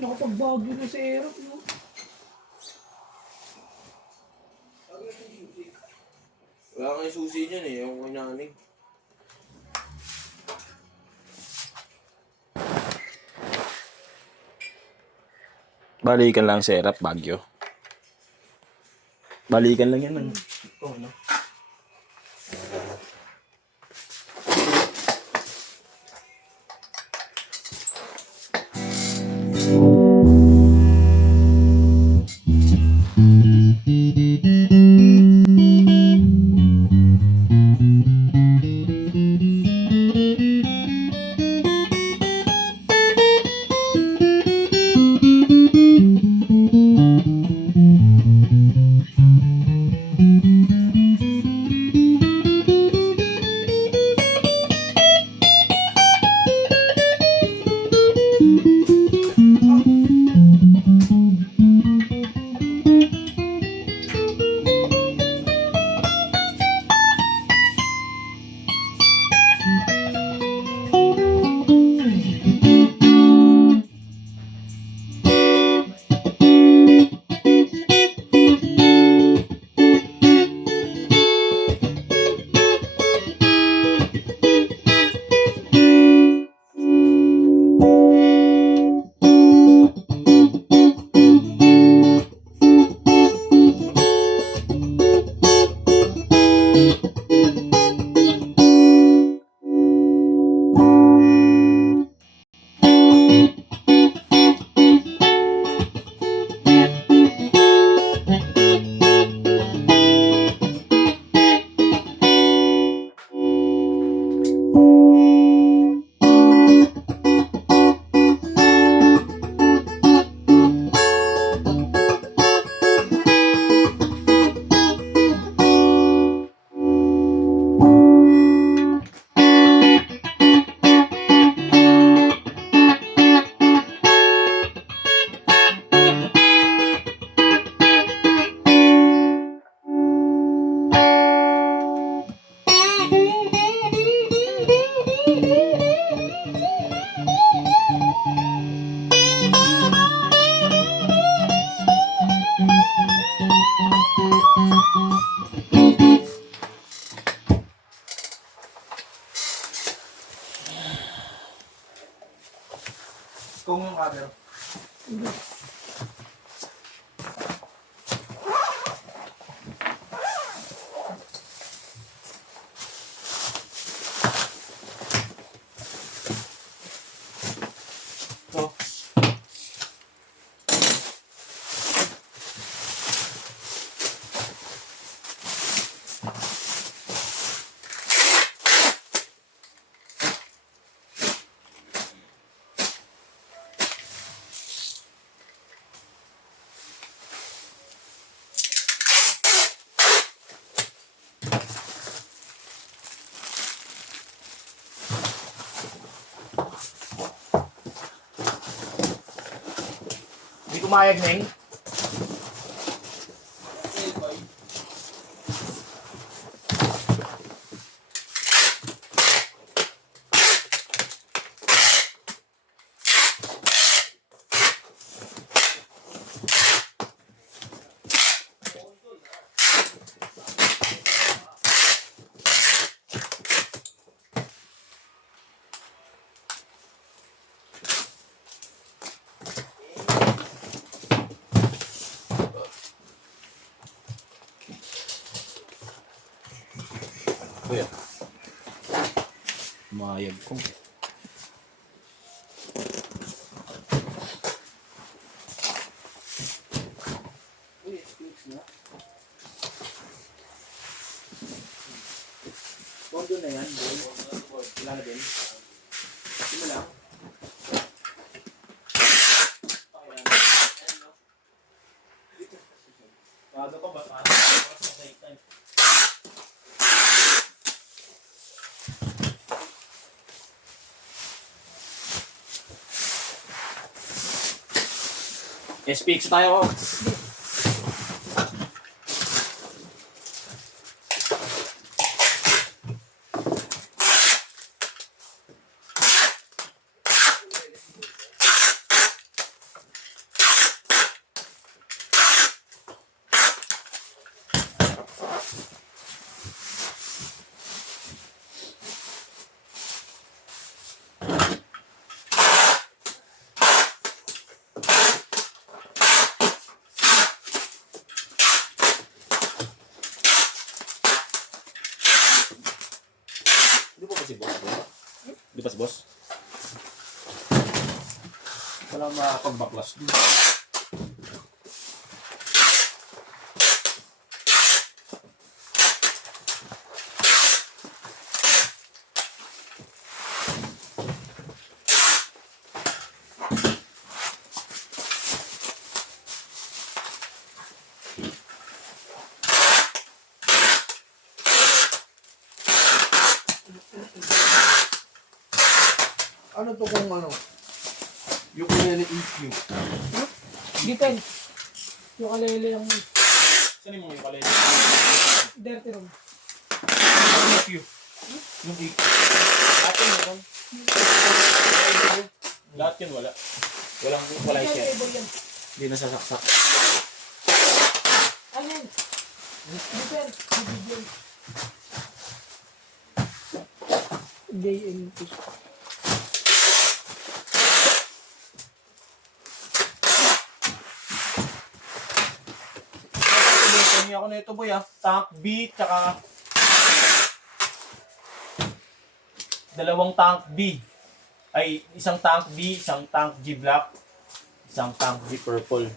Nakapagbagyo na si Erap, no? Wala kang susi dyan eh, yung kinanig. Balikan lang si Erap, Bagyo. Balikan lang yan. Oo, no? Kung yung camera. Hindi kumayag, Neng. Kuya. Mayag ko. Bondo na yan, boy. Wala na din. Hindi lang. Bago pa ba? SPX tayo. Lipas, boss. Wala makakapag-backlash dun. Ano to kung ano? Yung ukulele EQ. Depend. Yung kalele yung Saan yung mga kalenda? dirty room. Yung EQ. Yung EQ. Lahat yun, meron. Lahat yun, wala. Walang equalize Yan, yan. table yan. Hindi nasasaksak. Ano yan? Depend. Depend. JNT. Kami ako na ito, boy, ah. Tank B, tsaka dalawang tank B. Ay, isang tank B, isang tank G black, isang tank G purple.